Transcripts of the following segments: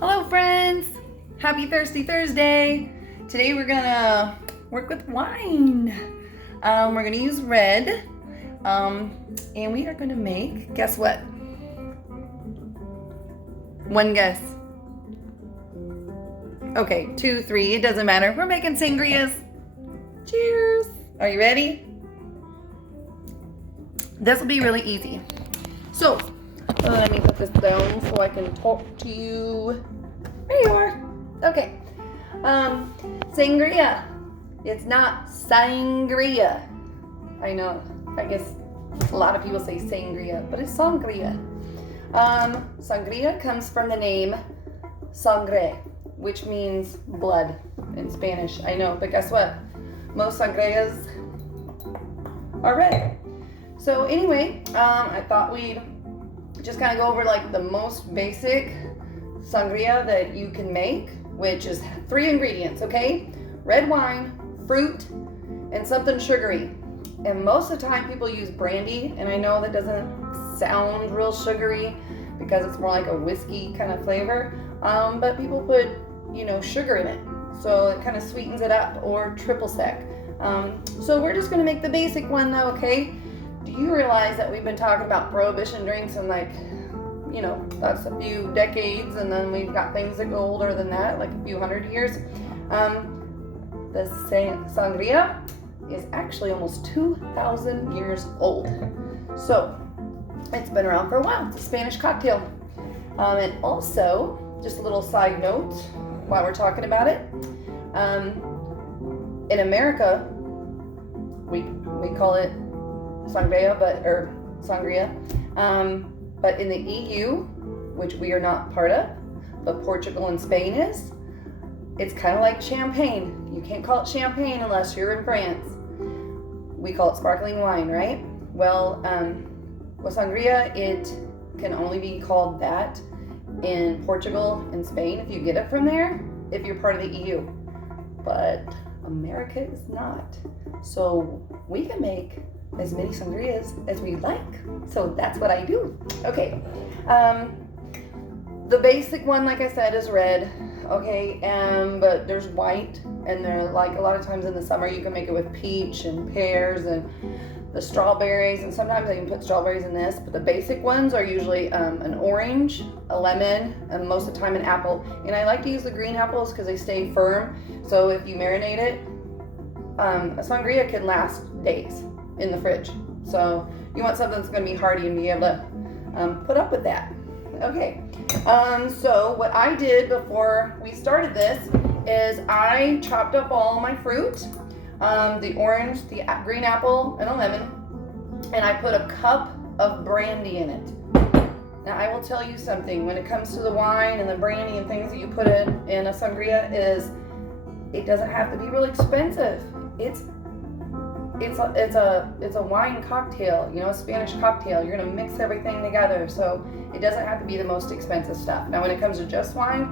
Hello friends! Happy Thirsty Thursday! Today we're gonna work with wine. We're gonna use red and we are gonna make, guess what? One guess. Okay, 2, 3, it doesn't matter. We're making sangrias. Cheers! Are you ready? This will be really easy. So, let me put this down so I can talk to you. There you are. Okay. Sangria. It's not sangria. I know. I guess a lot of people say sangria, but it's sangria. Sangria comes from the name sangre, which means blood in Spanish. I know, but guess what? Most sangrias are red. So anyway, I thought we'd just kind of go over like the most basic sangria that you can make, which is 3 ingredients, okay? Red wine, fruit, and something sugary. And most of the time people use brandy, and I know that doesn't sound real sugary because it's more like a whiskey kind of flavor, but people put, sugar in it, so it kind of sweetens it up, or triple sec. So we're just gonna make the basic one though, okay? Do you realize that we've been talking about prohibition drinks and that's a few decades, and then we've got things that go older than that, like a few hundred years. The sangria is actually almost 2,000 years old. So it's been around for a while. It's a Spanish cocktail. And also, just a little side note while we're talking about it, in America, we call it sangria, but in the EU, which we are not part of, but Portugal and Spain is, it's kind of like champagne. You can't call it champagne unless you're in France. We call it sparkling wine, right? Well, with sangria, it can only be called that in Portugal and Spain if you get it from there, if you're part of the EU. But America is not. So we can make as many sangrias as we like. So that's what I do. Okay. The basic one, like I said, is red. Okay. But there's white, and they're like a lot of times in the summer you can make it with peach and pears and the strawberries, and sometimes they can put strawberries in this, but the basic ones are usually an orange, a lemon, and most of the time an apple. And I like to use the green apples because they stay firm. So if you marinate it, a sangria can last days in the fridge. So you want something that's going to be hearty and be able to put up with that. Okay. So what I did before we started this is I chopped up all my fruit, the orange, the green apple, and a lemon, and I put a cup of brandy in it. Now I will tell you something, when it comes to the wine and the brandy and things that you put in a sangria, is it doesn't have to be really expensive. It's a wine cocktail, a Spanish cocktail. You're gonna mix everything together, so it doesn't have to be the most expensive stuff. Now when it comes to just wine,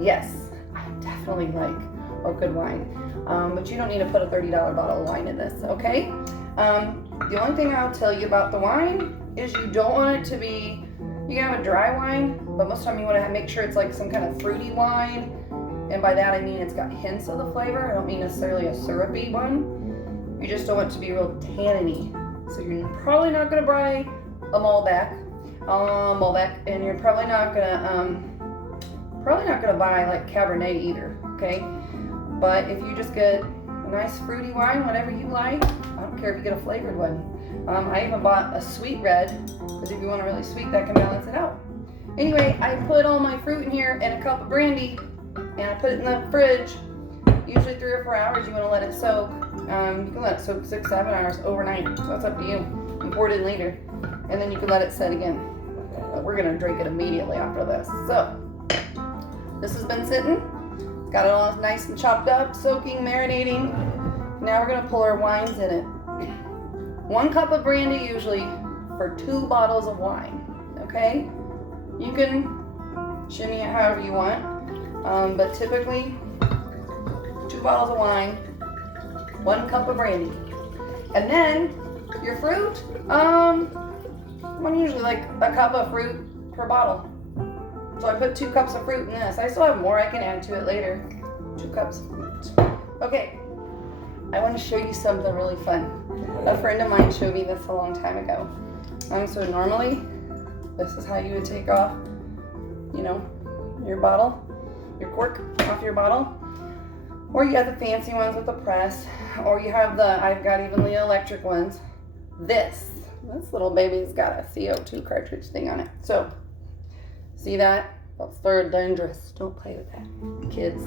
yes, I definitely like a good wine, but you don't need to put a $30 bottle of wine in this, okay? The only thing I'll tell you about the wine is you don't want it to be, you can have a dry wine, but most of the time you want to make sure it's like some kind of fruity wine, and by that I mean it's got hints of the flavor. I don't mean necessarily a syrupy one. You just don't want it to be real tanniny. So you're probably not going to buy a Malbec, and you're probably not going to buy like Cabernet either, okay? But if you just get a nice fruity wine, whatever you like, I don't care if you get a flavored one. I even bought a sweet red, because if you want a really sweet, that can balance it out. Anyway, I put all my fruit in here and a cup of brandy, and I put it in the fridge. Usually 3 or 4 hours. You want to let it soak. You can let it soak 6, 7 hours overnight. So that's up to you. And pour it in later. And then you can let it set again. But we're going to drink it immediately after this. So, this has been sitting. Got it all nice and chopped up, soaking, marinating. Now we're going to pull our wines in it. 1 cup of brandy usually for 2 bottles of wine. Okay? You can shimmy it however you want. But typically, 2 bottles of wine, 1 cup of brandy. And then your fruit, I'm usually like a cup of fruit per bottle. So I put 2 cups of fruit in this. I still have more I can add to it later. 2 cups of fruit. Okay, I want to show you something really fun. A friend of mine showed me this a long time ago. So normally, this is how you would take off, you know, your bottle, your cork off your bottle. Or you have the fancy ones with the press, or you have the, I've got even the electric ones. This little baby's got a CO2 cartridge thing on it. So, see that? That's very dangerous. Don't play with that, kids.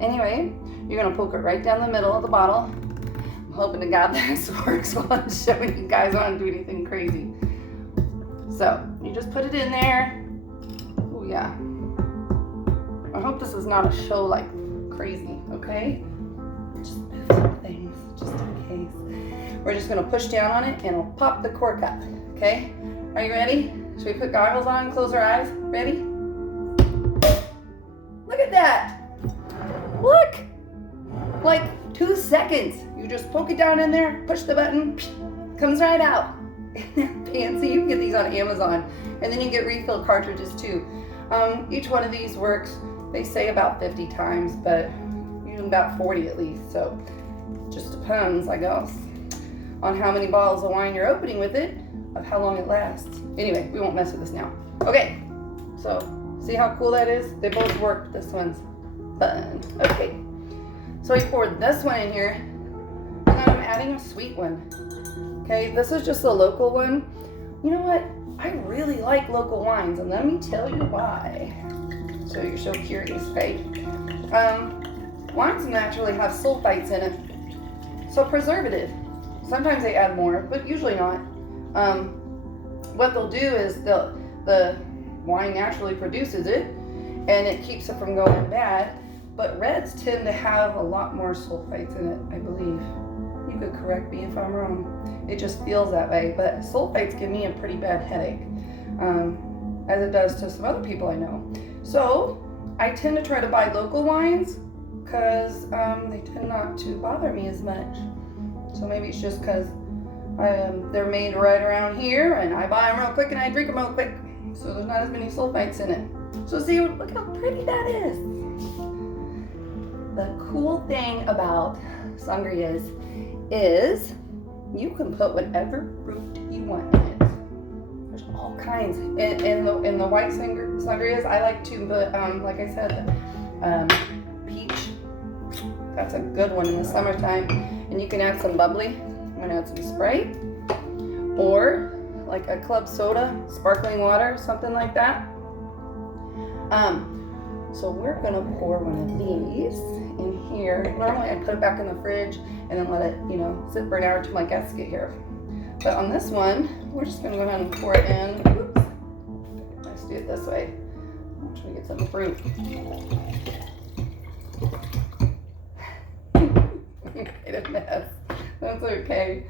Anyway, you're gonna poke it right down the middle of the bottle. I'm hoping to God this works while I'm showing you guys. I don't do anything crazy. So, you just put it in there. Oh yeah. I hope this is not a show like crazy, okay? Just move some things, just in case. We're just gonna push down on it and it'll pop the cork up, okay? Are you ready? Should we put goggles on, close our eyes? Ready? Look at that! Look! Like 2 seconds. You just poke it down in there, push the button, comes right out. Fancy, you can get these on Amazon. And then you get refill cartridges too. Each one of these works, they say about 50 times, but even about 40 at least. So just depends, I guess, on how many bottles of wine you're opening with it, of how long it lasts. Anyway, we won't mess with this now. Okay, so see how cool that is? They both work. This one's fun. Okay, so we poured this one in here, and then I'm adding a sweet one. Okay, this is just a local one. You know what? I really like local wines, and let me tell you why. So you're so curious, right? Wines naturally have sulfites in it, so preservative. Sometimes they add more, but usually not. What they'll do is the wine naturally produces it, and it keeps it from going bad. But reds tend to have a lot more sulfites in it, I believe. You could correct me if I'm wrong. It just feels that way. But sulfites give me a pretty bad headache, as it does to some other people I know. So I tend to try to buy local wines because they tend not to bother me as much. So maybe it's just because they're made right around here and I buy them real quick and I drink them real quick. So there's not as many sulfites in it. So see, look how pretty that is. The cool thing about sangrias is you can put whatever fruit you want in it. There's all kinds. In the white sangrias, I like to put, like I said, peach. That's a good one in the summertime. And you can add some bubbly. I'm gonna add some Sprite, or like a club soda, sparkling water, something like that. So we're gonna pour one of these in here. Normally I'd put it back in the fridge and then let it, you know, sit for an hour till my guests get here. But on this one, we're just gonna go ahead and pour it in. Oops. Let's do it this way. I'm trying to get some fruit. Made a mess. That's okay.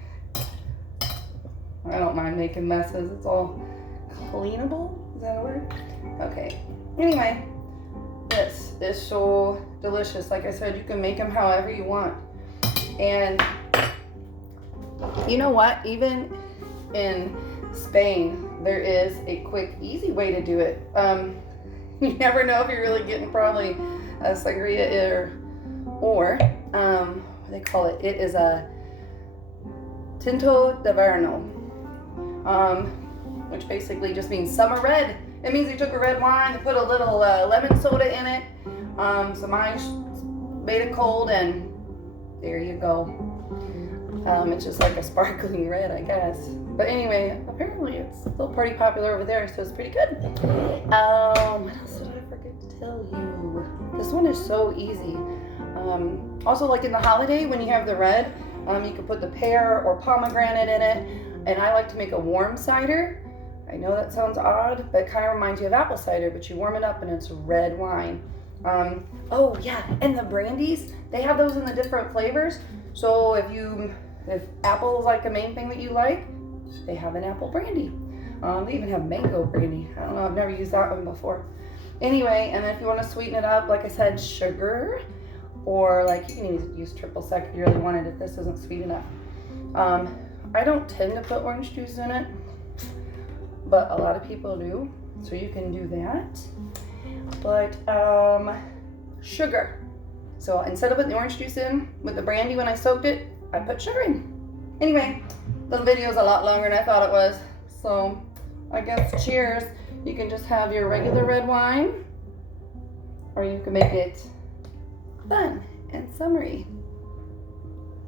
I don't mind making messes. It's all cleanable. Is that a word? Okay. Anyway, this is so delicious. Like I said, you can make them however you want. And you know what? Even in Spain, there is a quick, easy way to do it. You never know if you're really getting probably a sangria or what they call it. It is a tinto de verano, which basically just means summer red. It means they took a red wine and put a little lemon soda in it, some ice, made it cold, and there you go. It's just like a sparkling red, I guess. But anyway, apparently it's still pretty popular over there, so it's pretty good. What else did I forget to tell you? This one is so easy. Also, like in the holiday, when you have the red, you can put the pear or pomegranate in it. And I like to make a warm cider. I know that sounds odd, but it kind of reminds you of apple cider, but you warm it up and it's red wine. Oh yeah, and the brandies, they have those in the different flavors. So if apple is like a main thing that you like, they have an apple brandy. They even have mango brandy. I don't know, I've never used that one before. Anyway, and if you want to sweeten it up, like I said, sugar, or like you can use triple sec if you really wanted if this isn't sweet enough. I don't tend to put orange juice in it, but a lot of people do, so you can do that. But sugar. So instead of putting the orange juice in with the brandy when I soaked it, I put sugar in. Anyway, the video is a lot longer than I thought it was. So I guess cheers. You can just have your regular red wine, or you can make it fun and summery.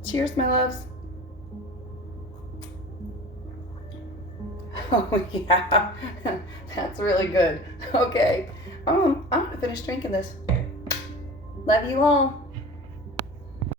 Cheers, my loves. Oh yeah, that's really good. Okay, I'm gonna finish drinking this. Love you all.